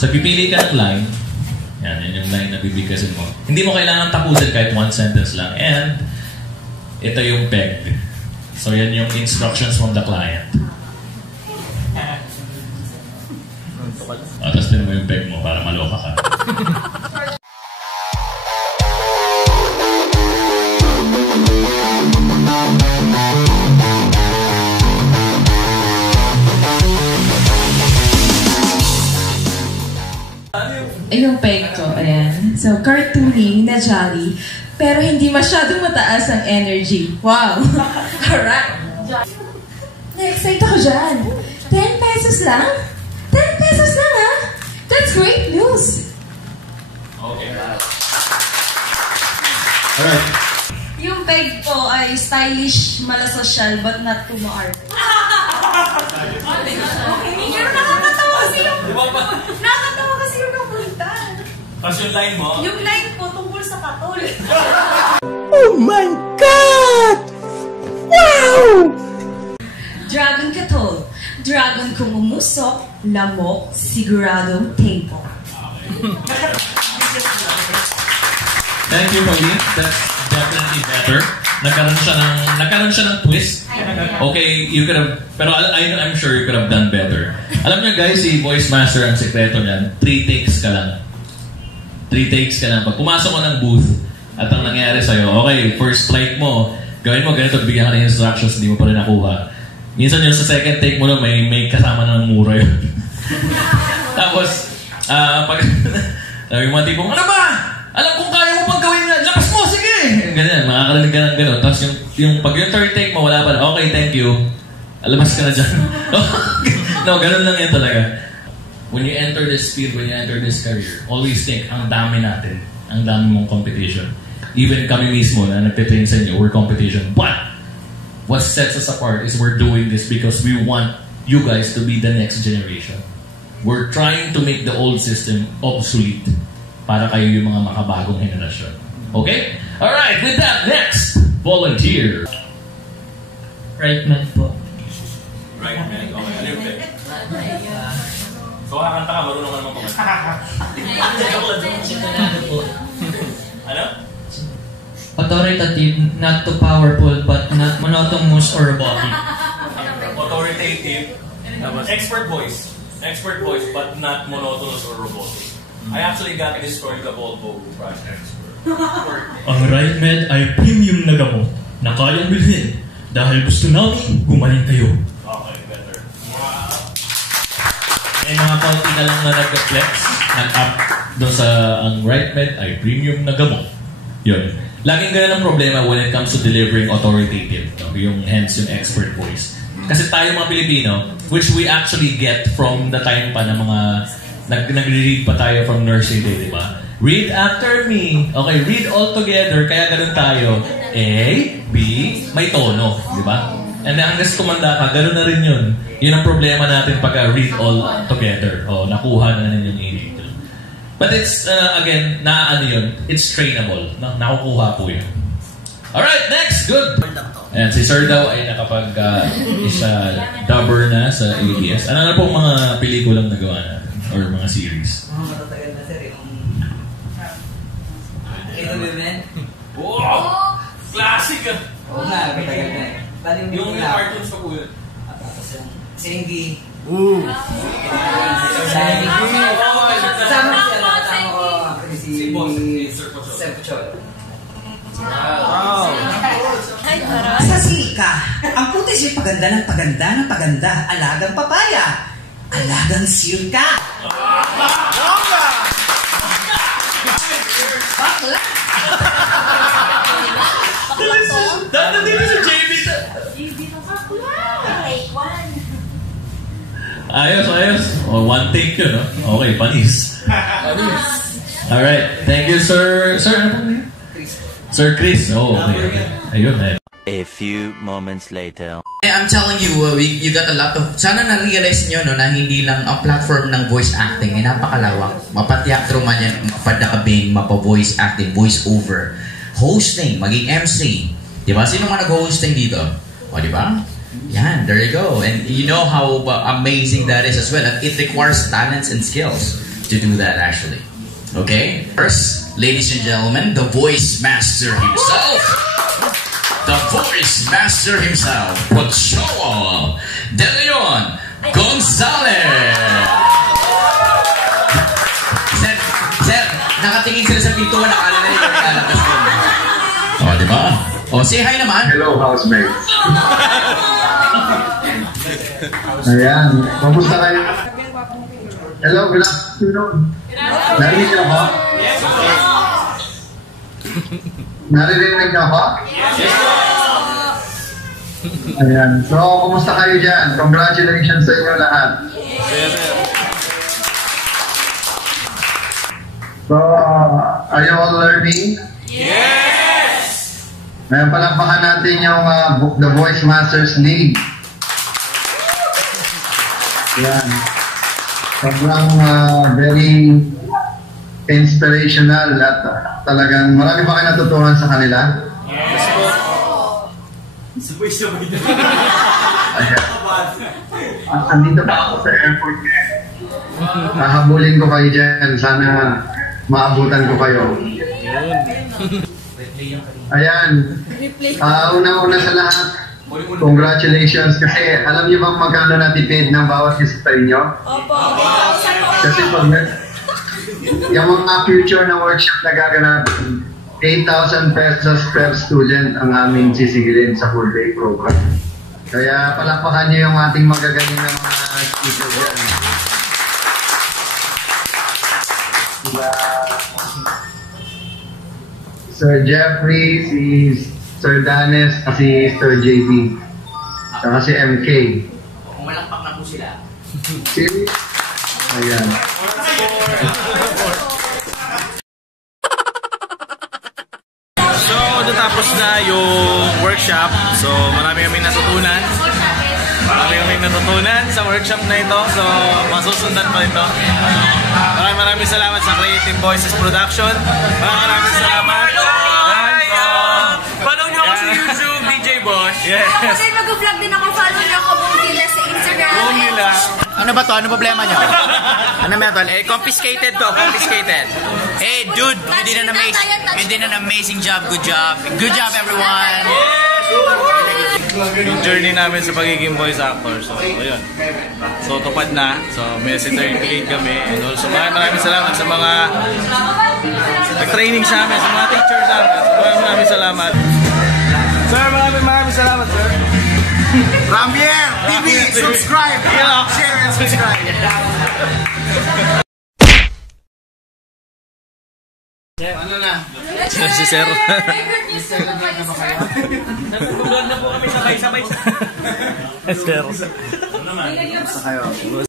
So, pipili ka ng line. Yan yung line na bibigkasin mo. Hindi mo kailangan tapusin kahit one sentence lang. And, ito yung peg. So, yan yung instructions from the client. Tapos din mo yung peg mo para maloka ka. Yung peg ko, ayan. So, cartoony na jolly, pero hindi masyadong mataas ang energy. Wow! Alright! Na-excite ako dyan. 10 pesos lang? 10 pesos lang, ha? That's great news! Okay. Alright. Yung peg ko ay stylish, malasosyal, but not too maarte. Pero nakakatawa kasi yung... Nakakatawa kasi yung kapuntan. Tapos yung line mo? Yung line ko tungkol sa katol. Oh my God! Wow! Dragon katol. Dragon kung umusok, lamok, siguradong tempo. Thank you, Pauline. That's definitely better. Nagkaroon siya ng twist. Okay, you could have, pero I'm sure you could have done better. Alam niyo guys, si Voice Master, ang sekreto niyan, 3 takes ka lang. 3 takes ka lang. Pag pumasok mo ng booth, at ang nangyari sa'yo, okay, first flight mo, gawin mo ganito, bigyan ka ng instructions, hindi mo pa rin nakuha. Minsan yung sa second take mo na, may kasama ng mura yun. Tapos, pag yung mga tipong, ano ba? Alam kong kaya mo pang gawin na, lapas mo, sige! Ganyan, makakarinig ka ng gano'n. Tapos pag yung third take mo, wala pa na, okay, thank you. Alabas ka na dyan. No, ganun lang yan talaga. When you enter this field, when you enter this career, always think, ang dami natin. Ang dami mong competition. Even kami mismo na nagtitrain sa inyo, we're competition. But, what sets us apart is we're doing this because we want you guys to be the next generation. We're trying to make the old system obsolete para kayo yung mga makabagong henerasyon. Okay? Alright, with that, next, volunteer. Right man po. Right man, okay. Ano yung peg? So, kakanta ka, marunong ka naman kumanta. Ano? Authoritative, not too powerful, but not monotonous or robotic. Authoritative, expert voice, but not monotonous or robotic. I actually got this story the Volvo project. Ang right med ay premium na gamot na kayang bilhin dahil gusto namin gumaling kayo. Okay, better. Wow. May mga konti na lang na nag-flex, nag-up doon sa ang right med ay premium na gamot. Yun. Laging ganun ang problema when it comes to delivering authoritative. No? Yung hence yung expert voice. Kasi tayo mga Pilipino, which we actually get from the time pa na mga nagre-read pa tayo from nursery day, di ba? Read after me. Okay, read all together. Kaya ganun tayo. A, B, may tono, di ba? And then hanggang tumanda ka, ganun na rin yun. Yun ang problema natin pag read all together. O, nakuha na rin yung A. But it's, again, ano yun, it's trainable. No? Nakukuha po yun. Alright, next, good. Ayan, si Sir daw ay nakapag isa dubber na sa ABS. Ano na pong mga pelikulang nagawa natin? Or mga series? Matatagal na sir, yung Little Women. Wow! Classic ah! Oo nga, matagal na eh. Bali Yung cartoons pa po yun. Tapos yung Singy. Kasama si Sir Pocholo. Wow! Sa silka, ang puti siya paganda ng paganda, alagang papaya, alagang silka. Bakla! Nandito si JB. Ayos. Oh, one take yun, no? Okay, panis. Alright, thank you, Sir. Sir, ano po yun? Sir Chris. Oh, okay. Ayun, eh. A few moments later. I'm telling you, you got a lot of... Sana na-realize nyo no, na hindi lang ang platform ng voice acting ay napakalawak. Mapateatro man yan, mapadakabing, mapa-voice acting, voice over, hosting, maging MC. Diba? Sino man nag-hosting dito? O, diba? Yan, there you go. And you know how amazing that is as well. At it requires talents and skills. to do that actually. Okay? First, ladies and gentlemen, the voice master himself. The voice master himself, Ochoa De Leon Gonzalez. Sir, nakatingin sila sa pintuan, nakala na ikaw lalabas ko. O, di ba? O, say hi naman. Hello, housemates. Ayan, kamusta kayo? Hello, good afternoon. Narinig niyo ako? Naririnig niyo ako? Ayan, so kumusta kayo dyan? Congratulations sa inyo lahat. So, are you all learning? Yes! Ngayon palampakan natin yung The Voice Masters League. Yan. Sobrang very inspirational at talagang marami pa kayo natutunan sa kanila. Yes po. Ayan. Andito pa ako sa airport. Hahabulin ko kayo dyan. Sana maabutan ko kayo. Ayan. Una-una sa lahat, congratulations kasi alam niyo bang magkano natipid ng bawat isa sa inyo? Opo. Kasi pag yung mga future na workshop na gaganap, 8,000 pesos per student ang aming sisigilin sa full day program. Kaya palakpakan niyo yung ating magagaling na mga speakers dyan. Sir Jeffrey, si Sir Danes, si Sir JB, saka si MK. Malakpak na po sila. Ayan. So, natapos na yung workshop. So, marami kaming natutunan. Sa workshop na ito. So, masusundan pa ito. Maraming salamat sa Creative Voices Production. Maraming salamat. Follow nyo ako sa YouTube, DJ Boss. Yes. Ako din mag-vlog din ako. Follow nyo ako Bumila sa Instagram. Bumila. Ano ba to? Ano problema nyo? Ano ba to? Confiscated to. Confiscated. Hey, dude, you did an amazing job. Good job. Good job, everyone. Yung journey namin sa pagiging voice actor. So, ayun. So, tupad na. So, may certificate kami. And also, maraming salamat sa mga nag-training sa amin, sa mga teachers sa amin. So, maraming salamat. Sir, maraming salamat, sir. Ramier TV, subscribe, share and subscribe. Ano na? Si Sir. Nag-vlog na po kami sabay-sabay. Sir. Ano naman? Basta kayo.